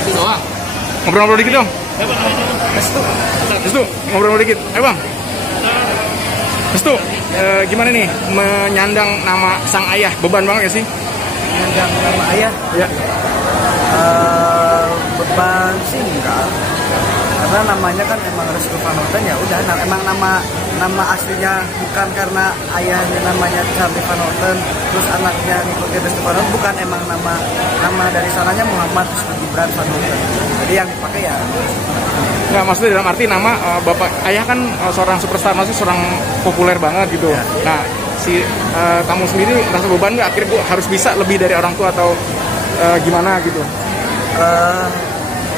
Itu doang. Ngobrol-ngobrol dikit dong. Restu, ngobrol-ngobrol dikit. Ayo bang. Restu, gimana nih menyandang nama sang ayah? Beban banget ya sih? Menyandang nama ayah? Ya. Beban sih enggak. Karena namanya kan emang Restu Van Houten, ya udah. Emang nama aslinya bukan karena ayahnya namanya Charlie Van Houten, terus anaknya ngikutin Restu Van Houten, bukan. Emang nama dari sananya Muhammad Restu Gibran Van Houten. Jadi yang dipakai ya. Nggak, maksudnya dalam arti nama bapak ayah kan seorang superstar, maksudnya seorang populer banget gitu. Ya. Nah, kamu sendiri merasa beban nggak? Akhirnya gue harus bisa lebih dari orang tua atau gimana gitu?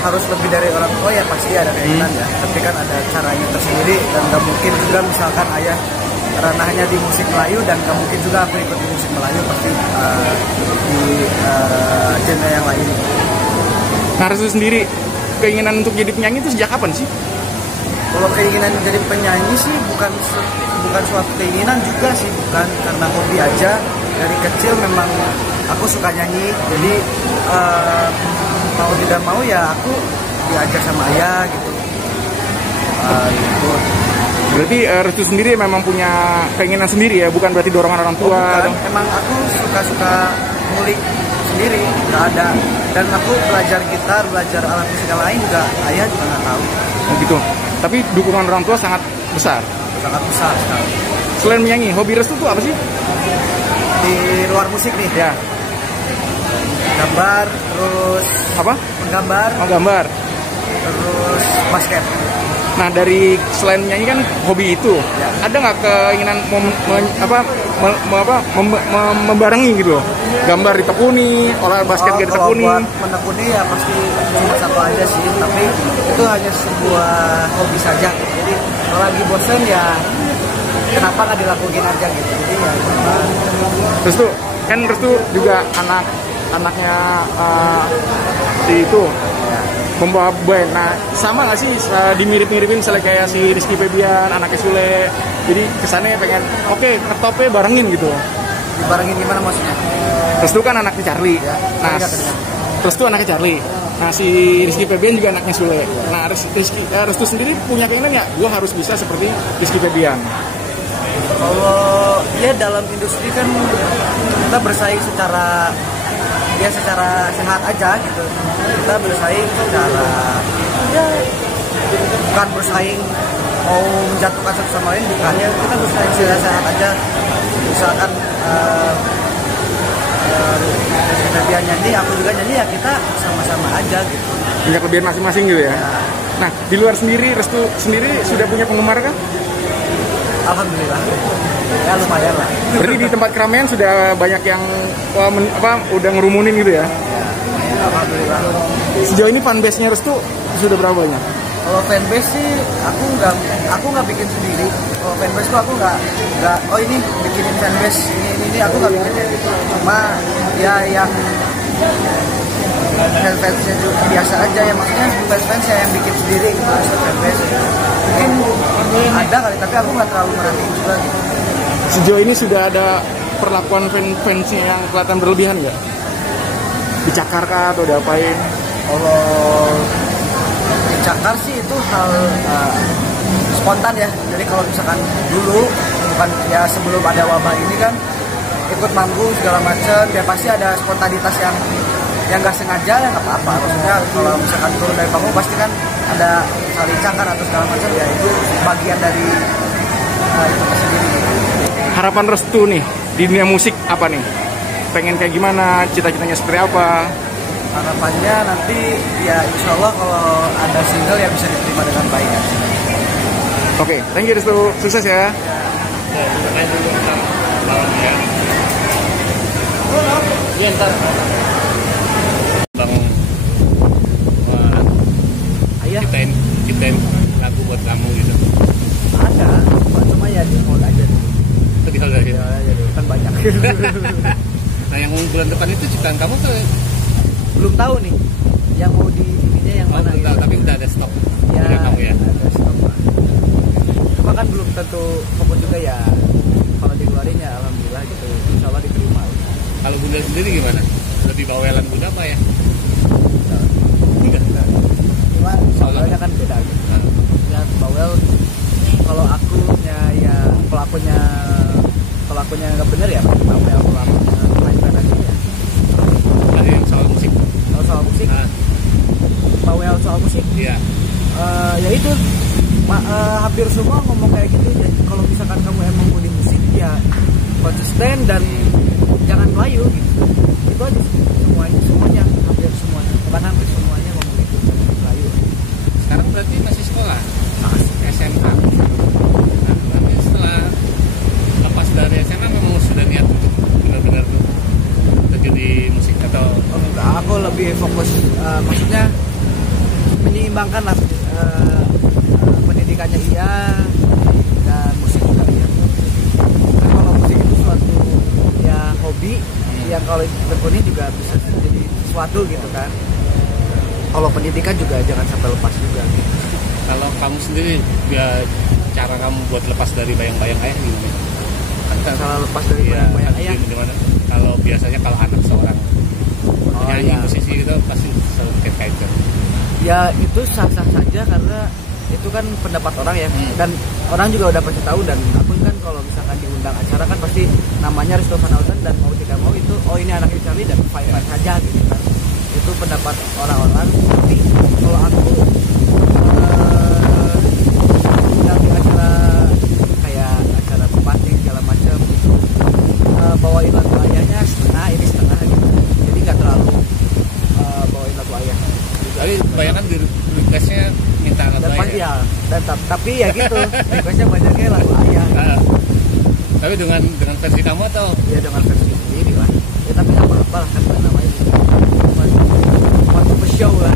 Harus lebih dari orang tua ya pasti ada keinginan ya. Tapi kan ada caranya tersendiri dan nggak mungkin juga misalkan ayah ranahnya di musik Melayu dan nggak mungkin juga aku ikut di musik Melayu, pasti di genre yang lain. Nah, Restu sendiri keinginan untuk jadi penyanyi itu sejak kapan sih? Kalau keinginan jadi penyanyi sih bukan suatu keinginan juga sih, bukan, karena hobi aja. Dari kecil memang aku suka nyanyi, jadi mau tidak mau ya aku diajar sama ayah gitu. Gitu. Berarti Restu sendiri memang punya keinginan sendiri ya, bukan berarti dorongan orang tua? Bukan, emang aku suka ngulik sendiri, nggak ada. Dan aku belajar gitar, belajar alat musik lain juga, ayah juga nggak tahu. Oh gitu. Tapi dukungan orang tua sangat besar? Sangat besar sekali. Selain menyanyi, hobi Restu tuh apa sih? Di luar musik nih? Ya. Gambar, terus apa? Menggambar. Oh, gambar. Terus basket. Nah, dari selain menyanyi kan hobi itu, ya, ada nggak keinginan membarengi gitu? Gambar ditekuni, olahraga basket gak ditekuni? Kalau buat menekuni ya pasti cuma satu aja sih, tapi itu hanya sebuah hobi saja. Jadi kalau lagi bosen ya kenapa nggak dilakuin aja gitu. Jadi ya coba. Restu, kan Restu juga anaknya itu membawa band. Nah, sama nggak sih dimirip-miripin misalnya kayak si Rizky Febian, anaknya Sule? Jadi kesannya pengen ketopnya barengin gitu. Dibarengin gimana maksudnya? Restu kan anaknya Charlie. Ya, nah, Restu anaknya Charlie. Nah, si Rizky Febian juga anaknya Sule. Nah, Restu sendiri punya keinginan ya, gue harus bisa seperti Rizky Febian. Kalau ya dalam industri kan kita bersaing secara sehat aja gitu. Kita bersaing secara ya bukan bersaing mau menjatuhkan satu sama lain, bukan, ya kita bersaing secara sehat aja. Misalkan dia nyanyi, aku juga nyanyi, ya kita sama-sama aja gitu. Punya kelebihan masing-masing gitu ya. Nah, di luar sendiri, Restu sendiri sudah punya penggemar kan? Alhamdulillah. Ya lumayan lah. Berarti di tempat keramaian sudah banyak yang udah ngerumunin gitu ya? Alhamdulillah. Sejauh ini fanbase-nya Restu sudah berapa banyak? Kalau fanbase sih aku nggak bikin sendiri. Kalau fanbase tuh aku nggak ini bikinin fanbase ini aku nggak bikin. Cuma ya yang fansnya juga biasa aja ya, maksudnya fans yang bikin sendiri gitu, fanbase. Mungkin ada kali, tapi aku nggak terlalu merhatiin juga gitu. Sejauh ini sudah ada perlakuan fansnya yang kelihatan berlebihan nggak? Dicakar kah atau diapain? Kalau dicakar sih itu hal spontan ya. Jadi kalau misalkan dulu, bukan ya sebelum ada wabah ini kan, ikut manggung segala macam, ya pasti ada spontanitas yang nggak sengaja, ya nggak apa-apa. Maksudnya kalau misalkan turun dari panggung pasti kan ada saling cakar atau segala macam, ya itu bagian dari itu sendiri. Harapan Restu nih di dunia musik apa nih? Pengen kayak gimana? Cita-citanya seperti apa? Harapannya nanti ya insya Allah kalau ada single ya bisa diterima dengan baik ya. Oke, thank you Restu, sukses ya. Iya ntar. Ayah. Ciptain lagu buat kamu gitu. Ada, cuma ya di mall aja dulu. Di hal aja. Di mall aja dulu, kan banyak. Nah yang bulan depan itu ciptaan kamu tuh Belum tahu nih, yang mau di ininya yang mana belum tahu, gitu. tapi udah ada stok Ya, punya kamu ya. ada stok lah. Cuma kan belum tentu fokus juga ya. Kalau dikeluarin ya alhamdulillah gitu, insya Allah diterima. Kalau Bunda sendiri gimana? Lebih bawelan Bunda apa ya? Bunda. Cuma soalnya kan beda gitu. Nah, Ya bawel kalau akunya ya pelakunya nggak bener ya bawel, pelakunya main-main aja ya. ada yang soal musik. Kalau soal musik, Nah, bawel soal musik iya. ya itu hampir semua ngomong kayak gitu. Jadi kalau misalkan kamu emang mau di musik ya konsisten dan jangan melayu gitu. Itu aja sih. semuanya hampir semuanya, bukan hampir semuanya ngomong gitu, jangan melayu. Sekarang berarti masih sekolah Nah, SMA. Nah, nanti setelah lepas dari SMA memang sudah niat untuk benar-benar tuh terjun di musik atau enggak, aku lebih fokus maksudnya menyeimbangkan lah pendidikannya iya dan musik juga iya. Kan kalau musik itu suatu ya hobi yang kalau ditekuni juga bisa jadi sesuatu gitu kan. Kalau pendidikan juga jangan sampai lepas juga gitu. kalau kamu sendiri ya cara kamu buat lepas dari bayang-bayang ayah gimana? Kan Cara lepas dari iya, bayang-bayang kan ayah. gimana? Kalau biasanya kalau anak seorang penyanyi iya. musisi itu pasti selalu kayak gitu. Ya itu sah-sah saja karena itu kan pendapat orang ya, dan orang juga udah pasti tahu. Dan aku kan kalau misalkan diundang acara kan pasti namanya Rizko Van Houten dan mau tidak mau itu ini anaknya Charlie dan fine-fine saja gitu kan. Itu pendapat orang-orang. Tapi kalau aku undang di acara kayak acara bupati segala macam itu bawain lagu ayahnya setengah ini setengah gitu, jadi nggak terlalu bawain lagu ayah. Tapi bayangkan di requestnya minta lagu Dan ayah. pasti ya, dan tapi ya gitu, requestnya banyaknya lagu ayah. Nah, tapi dengan versi kamu atau Ya dengan versi sendiri lah. Ya tapi nggak apa-apa lah kan namanya juga cuma show lah.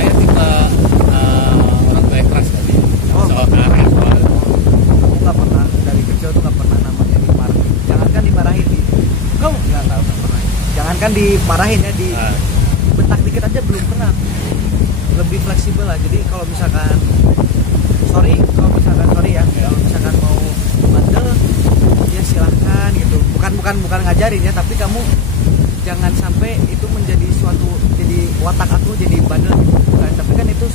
ayah tipe orang tua yang keras tadi Oh. soal karir soal Aku nggak pernah dari kecil tuh nggak pernah namanya dimarahin. Jangankan dimarahin kamu nggak tahu nggak pernah. Jangankan dimarahin ya, di Nah, bentak dikit aja belum pernah. Lebih fleksibel lah. Jadi kalau misalkan sorry ya, kalau misalkan mau bandel ya silahkan gitu. Bukan ngajarin ya, tapi kamu jangan sampai itu menjadi suatu, jadi watak aku jadi bandel gitu. Bukan, tapi kan itu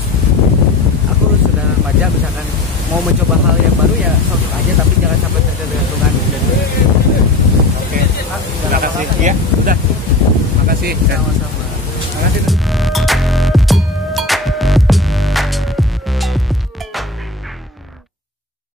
aku sudah remaja, misalkan mau mencoba hal yang baru ya sok aja, tapi jangan sampai tergantungan. oke. Terima kasih. Iya, udah. Makasih. Sama-sama. Makasih.